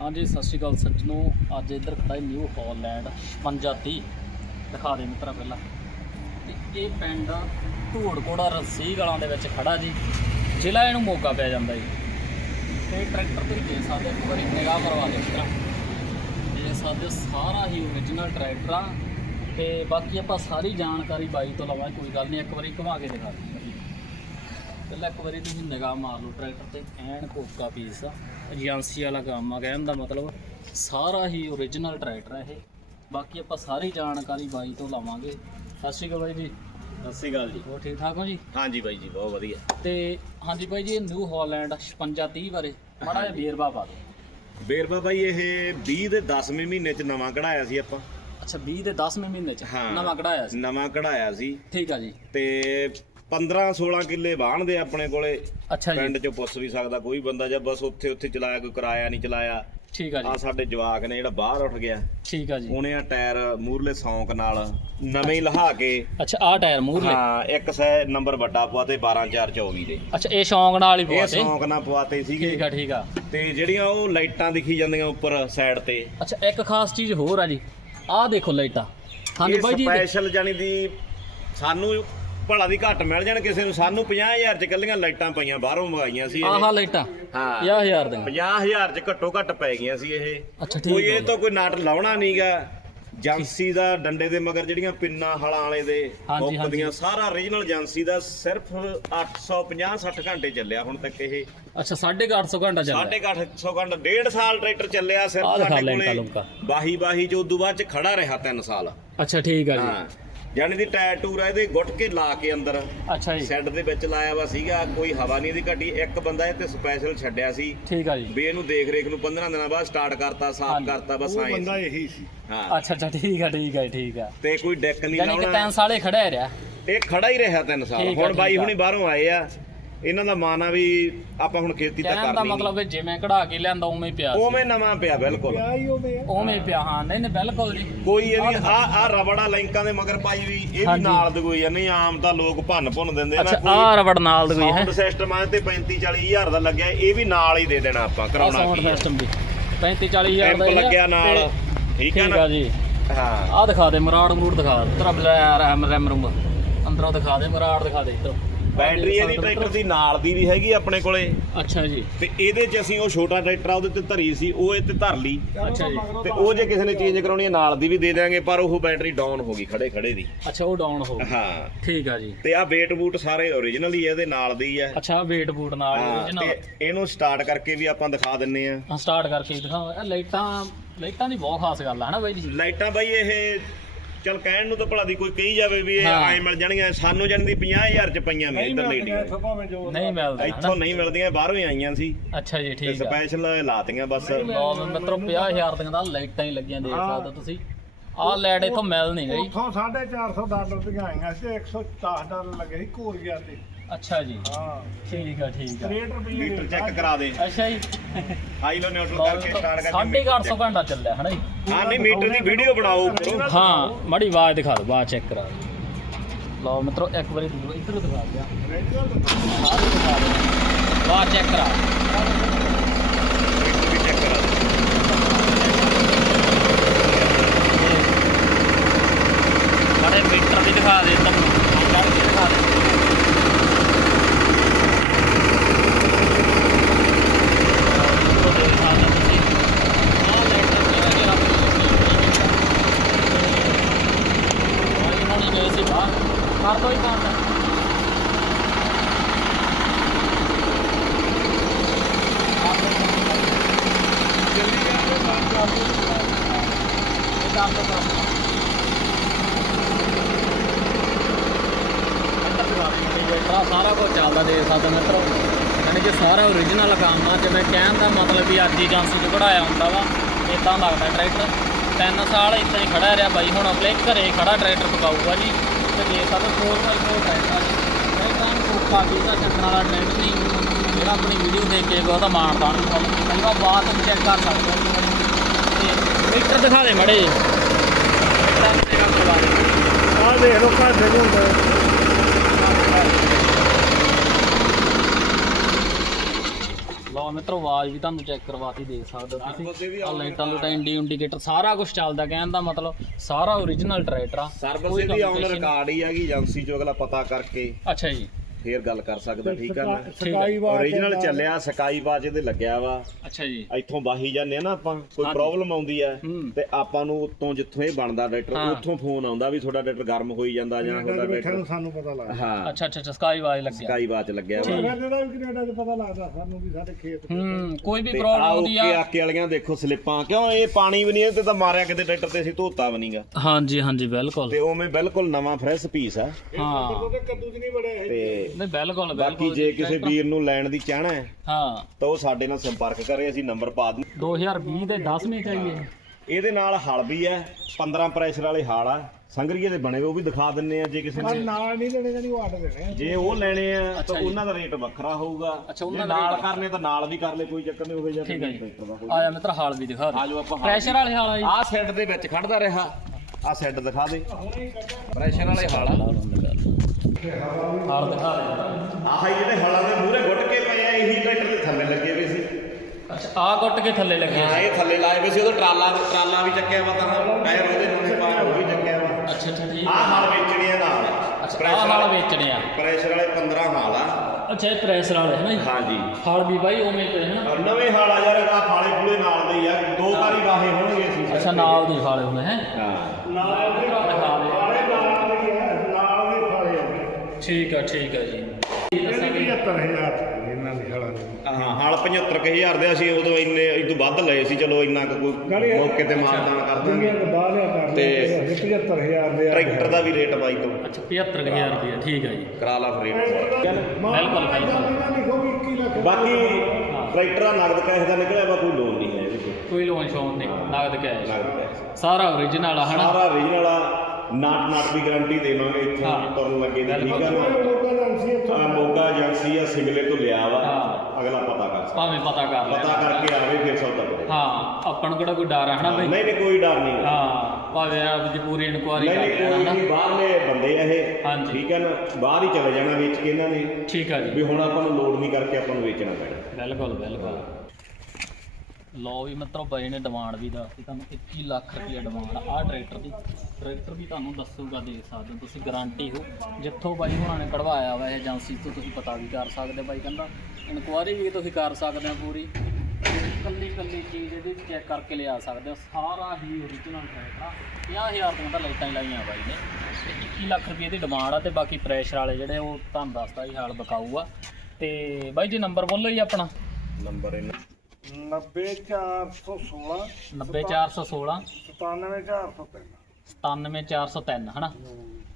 ਹਾਂਜੀ, ਸਤਿ ਸ਼੍ਰੀ ਅਕਾਲ ਸੱਜਣੋ। ਅੱਜ ਇੱਧਰ ਖੜਾ ਹੈ ਨਿਊ ਹਾਲੈਂਡ 5530 ਦਿਖਾ ਦੇ ਮਿੱਤਰਾ ਪਹਿਲਾਂ। ਤੇ ਇਹ ਪਿੰਡ ਧੂੜਕੋੜਾ ਰਸੀ ਗਲਾਂ ਦੇ ਵਿੱਚ ਖੜਾ ਜੀ। ਜ਼ਿਲ੍ਹਾ ਇਹਨੂੰ ਮੋਗਾ ਪਿਆ ਜਾਂਦਾ ਜੀ। ਤੇ ਟਰੈਕਟਰ ਤੁਸੀਂ ਦੇਖ ਸਕਦੇ ਇੱਕ ਵਾਰੀ ਨਿਗਾਹ ਕਰਵਾ ਦਿਓ ਮਿੱਤਰਾ। ਇਹ ਸਾਡੇ ਸਾਰਾ ਹੀ ਓਰੀਜਨਲ ਟਰੈਕਟਰ ਆ। ਤੇ ਬਾਕੀ ਆਪਾਂ ਸਾਰੀ ਜਾਣਕਾਰੀ ਬਾਈ ਤੋਂ ਲਵਾਂਗੇ, ਕੋਈ ਗੱਲ ਨਹੀਂ, ਇੱਕ ਵਾਰੀ ਘੁਮਾ ਕੇ ਦਿਖਾ ਦਿੰਦੇ ਪਹਿਲਾਂ ਇੱਕ ਵਾਰੀ ਤੁਸੀਂ ਨਿਗਾਹ ਮਾਰ ਲਓ ਟਰੈਕਟਰ ਤੇ, ਐਨ ਕੋਕਾ ਪੀਸ ਆ। ਏਜੰਸੀ ਵਾਲਾ ਕੰਮ ਆ ਕਹਿਣ ਦਾ ਮਤਲਬ ਸਾਰਾ ਹੀ ਓਰੀਜਨਲ ਟਰੈਕਟਰ ਆ ਇਹ। ਬਾਕੀ ਆਪਾਂ ਸਾਰੀ ਜਾਣਕਾਰੀ ਬਾਈ ਤੋਂ ਲਵਾਂਗੇ। ਸਤਿ ਸ਼੍ਰੀ ਅਕਾਲ ਬਾਈ ਜੀ। ਸਤਿ ਸ਼੍ਰੀ ਅਕਾਲ ਜੀ। ਹੋਰ ਠੀਕ ਠਾਕ ਹੋ ਜੀ? ਹਾਂਜੀ ਬਾਈ ਜੀ ਬਹੁਤ ਵਧੀਆ। ਤੇ ਹਾਂਜੀ ਬਾਈ ਜੀ ਇਹ ਨਿਊ ਹਾਲੈਂਡ 5630 ਬਾਰੇ ਮਾੜਾ ਜਿਹਾ ਵੇਰਵਾ ਪਾ ਦਿਓ। ਬੇਰਬਾ ਬਾਈ ਇਹ 20 ਦੇ 10ਵੇਂ ਮਹੀਨੇ ਚ ਨਵਾਂ ਕਢਾਇਆ ਸੀ ਆਪਾਂ। ਅੱਛਾ 20 ਦੇ 10ਵੇਂ ਮਹੀਨੇ ਚ ਹਾਂ। ਨਵਾਂ ਕਢਾਇਆ ਸੀ। ਨਵਾਂ ਕਢਾਇਆ ਸੀ। ਠੀਕ ਆ ਜੀ। ਤੇ 15 16 ਕਿੱਲੇ ਵਾਹਣ ਦੇ ਆਪਣੇ ਕੋਲੇ। ਅੱਛਾ ਜੀ। ਪਿੰਡ ਚੋਂ ਪੁੱਛ ਵੀ ਸਕਦਾ ਕੋਈ ਬੰਦਾ ਜਾਂ ਬਸ ਉੱਥੇ ਉੱਥੇ ਚਲਾਇਆ ਕੋਈ ਕਿਰਾਇਆ ਨਹੀਂ ਚਲਾਇਆ। ਠੀਕ ਆ ਆ ਜੀ ਸਾਡੇ ਜਵਾਕ ਨੇ ਜਿਹੜਾ ਬਾਹਰ ਉੱਠ ਗਿਆ। ਠੀਕ ਆ ਜੀ। ਉਹਨੇ ਆ ਟਾਇਰ ਮੂਰਲੇ ਸੌਂਕ ਨਾਲ ਨਵੇਂ ਹੀ ਲਹਾ ਕੇ ਅੱਛਾ ਆਹ ਟਾਇਰ ਮੂਹਰਲੇ? ਹਾਂ ਇੱਕ ਸੈ ਨੰਬਰ ਵੱਡਾ ਪਵਾ ਤੇ 12424 ਦੇ। ਅੱਛਾ ਇਹ ਸ਼ੌਂਕ ਨਾਲ ਹੀ ਇਹ ਪਵਾਤੇ ਸੌਂਕ ਨਾਲ ਪਵਾਤੇ ਸੀਗੇ। ਠੀਕ ਆ ਠੀਕ ਆ। ਤੇ ਜਿਹੜੀਆਂ ਉਹ ਲਾਈਟਾਂ ਦਿਖੀ ਜਾਂਦੀਆਂ ਉੱਪਰ ਸਾਈਡ ਤੇ। ਅੱਛਾ ਇੱਕ ਖਾਸ ਚੀਜ਼ ਹੋਰ ਆ ਜੀ। ਆਹ ਦੇਖੋ ਲਾਈਟਾਂ। ਹਾਂਜੀ ਇਹ ਬਾਈ ਜੀ ਸਪੈਸ਼ਲ ਜਾਨੀ ਦੀ ਸਾਨੂੰ ਭਲਾ ਦੀ ਘੱਟ ਮਿਲ ਜਾਣ ਕਿਸੇ ਨੂੰ। ਸਾਨੂੰ 50000 ਚ ਕੱਲੀਆਂ ਲਾਈਟਾਂ ਪਈਆਂ ਬਾਹਰੋਂ ਮੰਗਾਈਆਂ ਸੀ ਆਹ ਇਹ ਲਾਈਟਾਂ? ਹਾਂ। 50000 ਦੀਆਂ? 50000 ਚ ਘੱਟੋ ਘੱਟ ਪੈ ਗਈਆਂ ਸੀ ਇਹ। ਅੱਛਾ ਕੋਈ ਠੀਕ ਇਹ ਹੈ ਤੋਂ ਕੋਈ ਨਾਟ ਲਾਉਣਾ ਨਹੀਂਗਾ। ਜਾਂਸੀ ਦਾ ਡੰਡੇ ਦੇ ਮਗਰ ਜਿਹੜੀਆਂ ਪਿੰਨਾਂ ਹਲਾਂ ਵਾਲੇ ਦੇ ਹਾਂਜੀ। ਦੀਆਂ ਸਾਰਾ ਓਰੀਜਨਲ ਜਾਂਸੀ ਦਾ ਸਿਰਫ 850 60 ਘੰਟੇ ਚੱਲਿਆ ਹੁਣ ਤੱਕ ਇਹ। ਅੱਛਾ 850 ਘੰਟਾ ਚੱਲਿਆ? 850 ਘੰਟਾ ਡੇਢ ਸਾਲ ਟਰੈਕਟਰ ਚੱਲਿਆ ਸਿਰਫ ਸਾਡੇ ਕੋਲੇ। ਬਾਹੀ ਬਾਹੀ ਚ ਉਦੋਂ ਬਾਅਦ ਚ ਖੜਾ ਰਿਹਾ 3 ਸਾਲ। ਅੱਛਾ ਠੀਕ ਆ ਜੀ। ਹਾਂ। ਯਾਨੀ ਦੀ ਟਾਇਰ ਟੂਰ ਆ ਇਹਦੇ ਗੁੱਟ ਕੇ ਲਾ ਕੇ ਅੰਦਰ। ਅੱਛਾ ਜੀ। ਸ਼ੈੱਡ ਦੇ ਵਿੱਚ ਲਾਇਆ ਵਾ ਸੀਗਾ ਕੋਈ ਹਵਾ ਨਹੀਂ ਇਹਦੀ ਘਟੀ। ਇੱਕ ਬੰਦਾ ਇਹ ਤੇ ਸਪੈਸ਼ਲ ਛੱਡਿਆ ਸੀ। ਠੀਕ ਆ ਜੀ। ਵੀ ਇਹਨੂੰ ਦੇਖ ਰੇਖ ਨੂੰ 15 ਦਿਨਾਂ ਬਾਅਦ ਸਟਾਰਟ ਕਰਤਾ ਸਾਫ਼। ਕਰਤਾ ਬਸ ਐਂ ਬੰਦਾ ਇਹੀ ਸੀ। ਹਾਂ। ਅੱਛਾ ਅੱਛਾ ਠੀਕ ਆ ਠੀਕ ਆ ਠੀਕ ਆ। ਤੇ ਕੋਈ ਡੈਕ ਨਹੀਂ ਯਾਨੀ ਕਿ ਲਾਉਣਾ। ਤਿੰਨ ਸਾਲੇ ਖੜਿਆ ਰਿਹਾ। ਇਹ ਖੜਾ ਹੀ ਰਿਹਾ 3 ਸਾਲ। ਹੁਣ ਬਾਈ। ਹੁਣੀ ਬਾਹਰੋਂ ਆਏ ਆ। ਇਹਨਾਂ ਦਾ ਮਾਨਾ ਵੀ ਆਪਾਂ ਹੁਣ ਖੇਤੀ ਤਾਂ ਕਹਿਣ ਦਾ ਕਰਨੀ ਮਤਲਬ ਵੀ ਜਿਵੇਂ ਕਢਾ ਕੇ ਲਿਆਂਦਾ ਉਵੇਂ ਹੀ ਪਿਆ ਸੀ। ਉਵੇਂ ਨਵਾਂ ਪਿਆ ਬਿਲਕੁਲ। ਹੀ ਆ। ਉਵੇਂ ਹੀ ਪਿਆ ਹਾਂ ਨਹੀਂ ਨਹੀਂ ਬਿਲਕੁਲ ਜੀ। ਕੋਈ ਇਹਦੀ ਆ ਆ ਰਬੜਾ ਲੈਂਕਾਂ ਦੇ ਮਗਰ ਪਾਈ ਵੀ ਇਹ ਵੀ ਹਾਂਜੀ। ਨਾਲ ਦੀ ਕੋਈ ਆ ਨਹੀਂ ਆਮ ਤਾਂ ਲੋਕ ਭੰਨ ਭੁੰਨ ਦਿੰਦੇ ਅੱਛਾ ਨਾ ਆਹ ਰਬੜ ਨਾਲ ਦੀ ਕੋਈ ਹੈ। ਸਾਊਂਡ ਸਿਸਟਮ ਆ ਤੇ 35 40 ਹਜ਼ਾਰ ਦਾ ਲੱਗਿਆ ਇਹ ਵੀ ਨਾਲ ਹੀ ਦੇ ਦੇਣਾ ਆਪਾਂ ਕਰਾਉਣਾ ਸਾਊਂਡ ਕੀ ਆ। ਸਿਸਟਮ ਦੀ 35 40 ਹਜ਼ਾਰ ਟੈਂਪ ਦਾ ਇਹ ਆ ਲੱਗਿਆ ਨਾਲ ਤੇ- ਠੀਕ ਆ ਠੀਕ ਆ ਨਾ ਜੀ। ਹਾਂ। ਆਹ ਦਿਖਾ ਦੇ ਮਰਾੜ ਮਰੂੜ ਦਿਖਾ ਤੇਰਾ ਬਲੈਰ ਰੈਮ ਰੈਮ ਰੂਮ। ਅੰਦਰੋਂ ਦਿਖਾ ਦੇ ਮਰਾੜ ਦਿਖਾ ਦੇ ਇੱਧਰੋਂ। ਬੈਟਰੀ ਇਹਦੀ ਟਰੈਕਟਰ ਦੀ ਨਾਲ ਦੀ ਵੀ ਹੈਗੀ ਆਪਣੇ ਕੋਲੇ। ਅੱਛਾ ਜੀ। ਤੇ ਇਹਦੇ 'ਚ ਅਸੀਂ ਉਹ ਛੋਟਾ ਟਰੈਕਟਰ ਆ ਉਹਦੇ ਤੇ ਧਰੀ ਸੀ ਉਹ ਇਹ ਤੇ ਧਰ ਲਈ। ਅੱਛਾ ਜੀ। ਤੇ ਉਹ ਜੇ ਕਿਸੇ ਨੇ ਚੇਂਜ ਕਰਾਉਣੀ ਹੈ ਨਾਲ ਦੀ ਵੀ ਦੇ ਦਿਆਂਗੇ ਪਰ ਉਹ ਬੈਟਰੀ ਡਾਊਨ ਹੋ ਗਈ ਖੜੇ ਖੜੇ ਦੀ। ਅੱਛਾ ਉਹ ਡਾਊਨ ਹੋ ਗਈ। ਹਾਂ। ਠੀਕ ਆ ਜੀ। ਤੇ ਆ ਵੇਟ ਬੂਟ ਸਾਰੇ ਓਰੀਜਨਲ ਹੀ ਆ ਇਹਦੇ ਨਾਲ ਦੀ ਆ। ਅੱਛਾ ਵੇਟ ਬੂਟ ਨਾਲ ਤੇ ਇਹਨੂੰ ਸਟਾਰਟ ਕਰਕੇ ਵੀ ਆਪਾਂ ਦਿਖਾ ਦਿੰਨੇ ਆ। ਹਾਂ ਸਟਾਰਟ ਕਰਕੇ ਇਹ ਲਾਈਟਾਂ ਲਾਈਟਾਂ ਦੀ ਬਹੁਤ ਖਾਸ ਗੱਲ ਆ ਹਨਾ ਬਾਈ ਜੀ? ਲਾਈਟਾਂ ਬਾਈ ਇਹ ਚਲ ਕਹਿਣ ਨੂੰ ਤਾਂ ਭਲਾ ਦੀ ਕੋਈ ਕਹੀ ਜਾਵੇ ਵੀ ਇਹ। ਐ ਮਿਲ ਜਾਣਗੀਆਂ ਸਾਨੂੰ ਜਾਣ ਦੀ 50000 ਚ ਪਈਆਂ ਨੇ ਨਹੀਂ ਇੱਧਰ ਮਿਲਦੀਆਂ ਲੇਡੀ ਇੱਥੋਂ ਭਾਵੇਂ ਜੋ ਨਹੀਂ ਮਿਲਦਾ ਇੱਥੋਂ ਨਹੀਂ ਮਿਲਦੀਆਂ ਬਾਹਰੋਂ ਹੀ ਆਈਆਂ ਸੀ। ਅੱਛਾ ਜੀ ਠੀਕ ਆ। ਸਪੈਸ਼ਲ ਲਾਤੀਆਂ ਬਸ। ਲੋ ਮਿੱਤਰੋ 50000 ਦੀਆਂ ਦਾ ਲਾਈਟਾਂ ਹੀ ਲੱਗੀਆਂ ਦੇਖ। ਸਕਦੇ ਹੋ ਤੁਸੀਂ। ਆਹ ਲਾਈਟ ਇੱਥੋਂ ਮਿਲ ਨਹੀਂ ਗਈ। ਉੱਥੋਂ 450 ਡਾਲਰ ਦੀਆਂ ਆਈਆਂ ਸੀ ਤੇ 110 ਡਾਲਰ ਲੱਗੇ ਸੀ ਕੋਰੀਆ ਤੇ। ਅੱਛਾ ਜੀ। ਹਾਂ ਠੀਕ ਆ ਠੀਕ ਆ। 63 ਰੁਪਏ ਮੀਟਰ ਚੈੱਕ ਕਰਾ ਦੇ। ਅੱਛਾ ਜੀ। ਹਾਈ ਲੋ ਨਿਊਟਰਲ ਕਰਕੇ ਸਟਾਰਟ ਕਰਕੇ ਸਾਢੇ ਕੁ ਅੱਠ ਸੌ ਘੰਟਾ ਚੱਲਿਆ ਹਨਾ ਜੀ? ਹਾਂ ਨਹੀਂ ਮੀਟਰ ਦੀ ਵੀਡੀਓ ਬਣਾਓ ਉੱਪਰੋਂ। ਹਾਂ ਮਾੜੀ ਆਵਾਜ਼ ਦਿਖਾ ਦਿਓ ਆਵਾਜ਼ ਚੈੱਕ ਕਰਾ ਦਿਓ। ਲਓ ਮਿੱਤਰੋ ਇੱਕ ਵਾਰੀ ਦੂਰ ਇੱਧਰ ਦਿਖਾ ਦਿਆ ਸਾਰੇ ਦਿਖਾ ਦਿਓ। ਆਵਾਜ਼ ਚੈੱਕ ਕਰਾ ਮੀਟਰ ਵੀ ਚੈੱਕ ਕਰਾ ਦੇ ਮਾੜੇ ਮੀਟਰ ਵੀ ਦਿਖਾ ਦੇ ਤੁਹਾਨੂੰ ਚੜ੍ਹ ਕੇ ਦਿਖਾ ਦੇ ਉਹ ਦੇਖ ਸਕਦੇ ਹੋ ਤੁਸੀਂ। ਆਹ ਲਾਈਟਾਂ ਕਿਹੜਾ ਕਿਹੜਾ ਭਾਈ ਹੁਣੀ ਗਏ ਸੀ ਬਾਹਰ ਕਰ ਦੋ ਹੀ ਕੰਮ ਸਾਰਾ ਕੁਝ ਚੱਲਦਾ ਦੇ ਸਕਦੇ ਮਿੱਤਰੋ। ਯਾਨੀ ਕਿ ਸਾਰਾ ਓਰੀਜਨਲ ਕੰਮ ਆ। ਜਿਵੇਂ ਕਹਿਣ ਦਾ ਮਤਲਬ ਵੀ ਅੱਜ ਹੀ ਏਜੰਸੀ ਤੋਂ ਕਢਾਇਆ ਹੁੰਦਾ ਵਾ। ਇਦਾਂ ਲੱਗਦਾ ਟਰੈਕਟਰ। ਤਿੰਨ ਸਾਲ ਇਦਾਂ ਹੀ ਖੜਾ ਰਿਹਾ ਬਾਈ। ਹੁਣ ਆਪਣੇ ਘਰੇ ਖੜਾ ਟਰੈਕਟਰ ਪਕਾਊਗਾ ਜੀ। ਤੇ ਦੇ ਸਕਦੇ 4x4 ਟਰੈਕਟਰ ਜੀ। ਟਰੈਕਟਰਾਂ ਨੂੰ ਕੋਕਾ ਵੀ ਦਾ ਚੱਕਣ ਵਾਲਾ ਟਰੈਕਟਰ ਨਹੀਂ। ਜਿਹੜਾ ਆਪਣੀ ਵੀਡੀਓ ਦੇਖ ਕੇ ਉਹਦਾ ਮਾਣਦਾ ਨਹੀਂ ਹੁੰਦਾ ਕਈ ਵਾਰ ਬਾਅਦ ਵਿੱਚ ਚੈੱਕ ਕਰ ਸਕਦੇ। ਮੀਟਰ ਦਿਖਾ ਦੇ ਮੜੇ ਮੀਟਰ ਦੇ ਦੇਖ ਲੋ ਘਰ ਦੇ ਹੁੰਦੇ ਲਓ ਮਿੱਤਰੋ ਆਵਾਜ਼ ਵੀ ਤੁਹਾਨੂੰ ਚੈੱਕ ਕਰਵਾਤੀ ਦੇ ਸਕਦੇ ਹੋ ਤੁਸੀਂ। ਆ ਲਾਈਟਾਂ ਲੂਟਾਂ ਇੰਡੀ ਇੰਡੀਕੇਟਰ ਸਾਰਾ ਕੁਝ ਚੱਲਦਾ ਕਹਿਣ ਦਾ ਮਤਲਬ ਸਾਰਾ ਓਰੀਜਨਲ ਟਰੈਕਟਰ ਆ। ਸਰਵਿਸ ਇਹਦੀ ਆਨ ਰਿਕਾਰਡ ਹੀ ਹੈਗੀ ਏਜੰਸੀ ਚੋਂ ਅਗਲਾ ਪਤਾ ਕਰਕੇ। ਅੱਛਾ ਜੀ। ਫੇਰ ਗੱਲ ਕਰ ਸਕਦਾ ਠੀਕ ਆ ਨਾ? ਸਕਾਈ ਓਰੀਜਨਲ ਚੱਲਿਆ ਸਕਾਈ ਬਾਜ ਇਹਦੇ ਲੱਗਿਆ ਵਾ। ਅੱਛਾ ਜੀ। ਇੱਥੋਂ ਬਾਹੀ ਜਾਂਦੇ ਆ ਨਾ ਆਪਾਂ ਕੋਈ। ਪ੍ਰੋਬਲਮ ਆਉਂਦੀ ਆ ਹੂੰ। ਤੇ ਆਪਾਂ ਨੂੰ ਉੱਤੋਂ ਜਿੱਥੋਂ ਇਹ ਬਣਦਾ ਡਾਕਟਰ। ਉੱਥੋਂ ਫੋਨ ਆਉਂਦਾ ਵੀ ਤੁਹਾਡਾ ਡਾਕਟਰ ਗਰਮ ਹੋਈ ਜਾਂਦਾ ਜਾਂ ਕੈਨੇਡਾ ਤੁਹਾਡਾ ਡਾਕਟਰ ਸਾਨੂੰ ਪਤਾ ਲੱਗਦਾ। ਹਾਂ। ਅੱਛਾ ਅੱਛਾ ਅੱਛਾ ਸਕਾਈ ਵਾਜ ਲੱਗਿਆ। ਸਕਾਈ ਬਾਜ ਲੱਗਿਆ ਵਾ। ਇਹਦਾ ਵੀ ਕੈਨੇਡਾ 'ਚ ਪਤਾ ਲੱਗਦਾ ਸਾਨੂੰ ਵੀ ਸਾਡੇ ਖੇਤ ਹੂੰ ਕੋਈ ਵੀ ਪ੍ਰੋਬਲਮ ਆਉਂਦੀ ਓਕੇ ਆ ਆਕੇ ਵਾਲੀਆਂ ਦੇਖੋ ਸਲਿੱਪਾਂ ਕਿਉਂ ਇਹ ਪਾਣੀ ਵੀ ਨਹੀਂ ਤੇ ਤਾਂ ਮਾਰਿਆ ਕਿਤੇ ਟਰੈਕਟਰ ਤੇ ਅਸੀਂ ਧੋਤਾ ਵੀ ਨਹੀਂਗਾ। ਹਾਂਜੀ ਹਾਂਜੀ ਬਿਲਕੁਲ। ਤੇ ਉਵੇਂ ਬਿਲਕੁਲ ਨਵਾਂ ਫਰੈਸ਼ ਪੀਸ ਆ। ਹਾਂ। ਤੇ ਨਹੀਂ ਬਿਲਕੁਲ ਬਾਕੀ ਬਿਲਕੁਲ ਜੇ ਕਿਸੇ ਵੀਰ ਨੂੰ ਲੈਣ ਦੀ ਚਾਹਣਾ ਹੈ ਹਾਂ। ਤਾਂ ਉਹ ਸਾਡੇ ਨਾਲ ਸੰਪਰਕ ਕਰੇ ਅਸੀਂ ਨੰਬਰ ਪਾ ਦਿੰਦੇ 2020 ਦੇ 10ਵੇਂ ਚਾਹੀਏ ਇਹਦੇ ਨਾਲ ਹਲ ਵੀ ਹੈ 15 ਪ੍ਰੈਸ਼ਰ ਵਾਲੇ ਹਲ ਆ। ਸੰਗਰੀਏ ਦੇ ਬਣੇ ਹੋਏ ਉਹ ਵੀ ਦਿਖਾ ਦਿੰਨੇ ਆ ਜੇ ਕਿਸੇ ਨੇ। ਨਾਲ ਨਹੀਂ ਦੇਣੇ ਜਾਨੀ ਉਹ ਅੱਡ ਦੇਣੇ ਆ। ਜੇ ਉਹ ਲੈਣੇ ਆ ਤਾਂ ਜੀ। ਉਹਨਾਂ ਦਾ ਰੇਟ ਵੱਖਰਾ ਹੋਊਗਾ। ਅੱਛਾ, ਉਹਨਾਂ ਜੇ ਦਾ ਨਾਲ ਕਰਨੇ ਤਾਂ ਨਾਲ ਵੀ ਕਰ ਲੈ ਕੋਈ ਚੱਕਰ ਨਹੀਂ ਹੋਵੇ ਜਾਂ ਠੀਕ ਹੈ ਜੀ। ਟਰੈਕਟਰ ਦਾ ਕੋਈ ਆਇਆ ਮਿੱਤਰ ਹਾਲ ਵੀ ਦਿਖਾ ਆ ਦੇ ਜਾਓ ਆਪਾਂ ਪ੍ਰੈਸ਼ਰ ਵਾਲੇ ਹਾਲ ਆ ਜੀ। ਆਹ ਸੈੱਟ ਦੇ ਵਿੱਚ ਖੜਦਾ ਰਿਹਾ। ਆਹ ਸੈੱਟ ਦਿਖਾ ਦੇ। ਪ੍ਰੈਸ਼ਰ ਵਾਲੇ ਹਲ ਆ। ਹਾਲ ਦਿਖਾ ਦੇ ਆਹ ਹੀ ਜਿਹੜੇ ਹਲਾਂ ਦੇ ਮੂਹਰੇ ਗੁੱਟ ਕੇ ਪਏ ਆ ਇਹੀ ਟਰੈਕਟਰ ਦੇ ਥੱਲੇ ਲੱਗੇ ਹੋਏ ਸੀ। ਅੱਛਾ ਆ ਗੁੱਟ ਕੇ ਥੱਲੇ ਲੱਗੇ ਹਾਂ ਇਹ ਥੱਲੇ ਲਾਏ ਹੋਏ ਸੀ ਉਹਦਾ ਟਰਾਲਾ ਟਰਾਲਾ ਵੀ ਚੱਕਿਆ ਵਾ ਤਾਂ ਟਾਇਰ ਉਹਦੇ ਨਵੇਂ ਪਾਇਆ ਉਹ ਵੀ ਚੱਕਿਆ ਵਾ। ਅੱਛਾ ਅੱਛਾ ਠੀਕ ਆਹ ਹਲ ਵੇਚਣੇ ਆ ਨਾਲ। ਅੱਛਾ ਆਹ ਹਾਲ ਵੇਚਣੇ ਆ। ਪ੍ਰੈਸ਼ਰ ਵਾਲੇ 15 ਹਾਲ ਆ। ਅੱਛਾ ਇਹ ਪ੍ਰੈਸ਼ਰ ਵਾਲੇ ਹੈ ਨਾ ਜੀ? ਹਾਂਜੀ ਹਾਲ ਵੀ ਬਾਈ ਉਵੇਂ ਪਏ ਹੈ ਨਾ? ਔਰ ਨਵੇਂ ਹਾਲ ਆ ਯਾਰ ਆ ਫਾਲੇ ਫੂਲੇ ਨਾਲ ਦੇ ਹੀ ਆ। ਦੋ ਵਾਰੀ ਵਾਹੇ ਹੋਣਗੇ ਅਸੀਂ। ਅੱਛਾ ਨਾਲ ਦੇ ਹਾਲੇ ਹੁੰਦੇ ਹੈ? ਹਾਂ। ਨਾਲ ਦੇ ਦਿਖਾ ਦੇ ਸਾਰੇ ਨਾਲ ਦੇ ਹੀ ਆ, ਨਾਲ ਦੇ ਫਾਲੇ ਆ ਠੀਕ ਆ ਠੀਕ ਆ ਜੀ। ਇਹ 75000 ਇਹਨਾਂ ਦੀ ਹਲਾਂ ਦੀ? ਹਾਂ ਹਾਲ 75000 ਦੇ ਅਸੀਂ ਉਦੋਂ ਇੰਨੇ ਇਹ ਤੋਂ ਵੱਧ ਲਏ ਸੀ ਚਲੋ ਇੰਨਾ ਕੁ ਕੋਈ ਮੌਕੇ ਤੇ ਮਾਰਦਾਨ ਕਰ ਦੁਨੀਆ ਦਾਂਗੇ ਤੋਂ ਬਾਹਰ ਆ ਕਰ ਤੇ 75000 ਦੇ ਟਰੈਕਟਰ ਦਾ ਵੀ ਰੇਟ ਬਾਈ ਤੋਂ। ਅੱਛਾ 75000 ਰੁਪਏ ਠੀਕ ਆ ਜੀ। ਕਰਾ ਲਾ ਰੇਟ। ਬਿਲਕੁਲ, ਬਿਲਕੁਲ। ਲਿਖੋ ਵੀ 21 ਲੱਖ ਬਾਕੀ ਟਰੈਕਟਰ ਨਗਦ ਕੈਸ਼ ਦਾ ਨਿਕਲਿਆ ਵਾ ਕੋਈ ਲੋਨ ਨਹੀਂ ਹੈ ਇਹਦੇ ਕੋਈ ਲੋਨ ਸ਼ੋਨ ਨਹੀਂ ਨਗਦ ਕੈਸ਼ ਸਾਰਾ ਓਰੀਜਨਲ ਆ ਹਨਾ? ਸਾਰਾ ਰੀਜਨਲ ਆ। ਨਾਟ ਨਾਟ ਦੀ ਗਾਰੰਟੀ ਦੇਵਾਂਗੇ ਇੱਥੋਂ ਹਾਂ। ਤੁਰਨ ਲੱਗੇ ਦੀ ਠੀਕ ਆ ਨਾ? ਮੋਗਾ ਏਜੰਸੀ ਆ ਸਿਗਲੇ ਤੋਂ ਲਿਆ ਵਾ। ਹਾਂ। ਅਗਲਾ ਪਤਾ ਕਰ ਸਕਦਾ। ਭਾਵੇਂ ਪਤਾ ਕਰ ਲੈ ਪਤਾ ਕਰਕੇ ਆਵੇ ਫਿਰ ਸੌਦਾ ਕਰੇ ਹਾਂ ਆਪਾਂ ਨੂੰ ਕਿਹੜਾ ਕੋਈ ਡਰ ਹੈ ਹਨਾ ਬਈ? ਨਹੀਂ ਨਹੀਂ ਕੋਈ ਡਰ ਨਹੀਂ। ਹਾਂ ਭਾਵੇਂ ਆਪ ਦੀ ਪੂਰੀ ਇਨਕੁਆਰੀ ਨਹੀਂ ਕਰ ਨਹੀਂ ਲੈਣਾ। ਕੋਈ ਹਨਾ ਨਹੀਂ ਬਾਹਰਲੇ ਬੰਦੇ ਆ ਇਹ। ਹਾਂਜੀ। ਠੀਕ ਹੈ ਨਾ? ਬਾਹਰ ਹੀ ਚਲੇ ਜਾਣਾ ਵੇਚ ਕੇ ਇਹਨਾਂ ਨੇ। ਠੀਕ ਆ ਜੀ। ਵੀ ਹੁਣ ਆਪਾਂ ਨੂੰ ਲੋਡ ਨਹੀਂ ਕਰਕੇ ਆਪਾਂ ਨੂੰ ਵੇਚਣਾ ਪੈਣਾ। ਬਿਲਕੁਲ ਬਿਲਕੁਲ। ਲਓ ਵੀ ਮਿੱਤਰੋ, ਬਾਈ ਨੇ ਡਿਮਾਂਡ ਵੀ ਦੱਸੀ ਤੁਹਾਨੂੰ 21 ਲੱਖ ਰੁਪਏ ਡਿਮਾਂਡ ਆਹ ਟਰੈਕਟਰ ਦੀ ਟਰੈਕਟਰ ਵੀ ਤੁਹਾਨੂੰ ਦੱਸੂਗਾ ਦੇ ਸਕਦੇ ਹੋ ਤੁਸੀਂ ਗਾਰੰਟੀ ਹੋ। ਜਿੱਥੋਂ ਬਾਈ ਹੁਣਾਂ ਨੇ ਕਢਵਾਇਆ ਵਾ ਇਹ ਏਜੰਸੀ ਤੋਂ, ਤੁਸੀਂ ਪਤਾ ਵੀ ਕਰ ਸਕਦੇ ਬਾਈ, ਕਹਿੰਦਾ ਇਨਕੁਆਰੀ ਵੀ ਤੁਸੀਂ ਕਰ ਸਕਦੇ ਹੋ ਪੂਰੀ। ਕੱਲੀ ਕੱਲੀ ਚੀਜ਼ ਇਹਦੀ ਚੈੱਕ ਕਰਕੇ ਲਿਆ ਸਕਦੇ ਹੋ, ਸਾਰਾ ਹੀ ਓਰੀਜਨਲ ਟਰੈਕਟਰ ਆ। 50000 ਦੀਆਂ ਤਾਂ ਲਾਈਟਾਂ ਹੀ ਲਾਈਆਂ ਬਾਈ ਨੇ। ਤੇ 21 ਲੱਖ ਰੁਪਏ ਦੀ ਡਿਮਾਂਡ ਆ ਤੇ ਬਾਕੀ ਪ੍ਰੈਸ਼ਰ ਵਾਲੇ ਜਿਹੜੇ, ਉਹ ਤੁਹਾਨੂੰ ਦੱਸਦਾ ਜੀ, ਹਾਲ ਬਕਾਊ ਆ ਤੇ ਬਾਈ ਜੀ ਨੰਬਰ ਬੋਲੋ ਜੀ ਆਪਣਾ। ਨੰਬਰ ਇਹਨਾਂ 90416 90416 97403 97403 ਹਨਾ?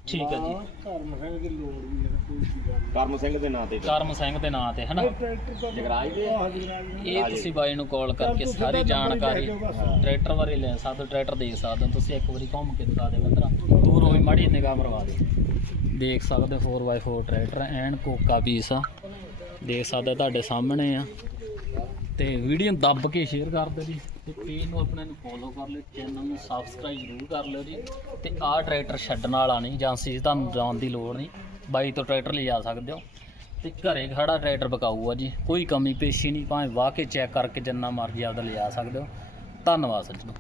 ਠੀਕ ਹੈ ਜੀ। ਘਰ ਮਹਿੰਗ ਦੀ ਲੋੜ ਵੀ ਹੈ ਕੋਈ ਚੀਜ਼ ਆ ਕਰਮ ਸਿੰਘ ਦੇ ਨਾਂ ਤੇ। ਕਰਮ ਸਿੰਘ ਦੇ ਨਾਂ ਤੇ ਹਨਾ? ਟਰੈਕਟਰ ਦਾ ਜਗਰਾਜ ਦੇ? ਆਹ ਜਗਰਾਜ ਦੇ। ਇਹ ਤੁਸੀਂ ਬਾਈ ਨੂੰ ਕਾਲ ਕਰਕੇ ਤੁਸੀਂ ਸਾਰੀ ਤਾਂ ਜਾਣਕਾਰੀ ਨੰਬਰ ਹੀ ਲੈ ਜਾਓ ਟਰੈਕਟਰ ਬਾਰੇ ਲੈ ਸਕਦੇ ਹੋ ਟਰੈਕਟਰ ਦੇਖ ਸਕਦੇ ਹੋ। ਤੁਸੀਂ ਇੱਕ ਵਾਰੀ ਘੁੰਮ ਕੇ ਦਿਖਾ ਦੇ ਮਿੱਤਰਾ ਦੂਰੋਂ ਵੀ ਮਾੜੀ ਨਿਗਾਹ ਮਰਵਾ ਦੇਖ ਸਕਦੇ ਹੋ 4x4 ਟਰੈਕਟਰ ਐਨ ਕੋਕਾ ਪੀਸ ਆ। ਦੇਖ ਸਕਦੇ ਤੁਹਾਡੇ ਸਾਹਮਣੇ ਆ। ਤੇ ਵੀਡੀਓ ਨੂੰ ਦੱਬ ਕੇ ਸ਼ੇਅਰ ਕਰ ਦਿਓ ਜੀ ਤੇ ਪੇਜ ਨੂੰ ਆਪਣੇ ਨੂੰ ਫੋਲੋ ਕਰ ਲਿਓ ਚੈਨਲ ਨੂੰ ਸਬਸਕ੍ਰਾਈਬ ਜ਼ਰੂਰ ਕਰ ਲਿਓ ਜੀ। ਤੇ ਆਹ ਟਰੈਕਟਰ ਛੱਡਣ ਵਾਲਾ ਨਹੀਂ ਏਜੰਸੀ 'ਚ ਤੁਹਾਨੂੰ ਜਾਣ ਦੀ ਲੋੜ ਨਹੀਂ, ਬਾਈ ਤੋਂ ਟਰੈਕਟਰ ਲਿਜਾ ਸਕਦੇ ਹੋ। ਤੇ ਘਰੇ ਖੜਾ ਟਰੈਕਟਰ ਬਕਾਊ ਆ ਜੀ, ਕੋਈ ਕਮੀ ਪੇਸ਼ੀ ਨਹੀਂ, ਭਾਵੇਂ ਵਾਹ ਕੇ ਚੈੱਕ ਕਰਕੇ ਜਿੰਨਾ ਮਰਜ਼ੀ ਆਪਦਾ ਲਿਜਾ ਸਕਦੇ ਹੋ। ਧੰਨਵਾਦ ਸੱਜਣੋ।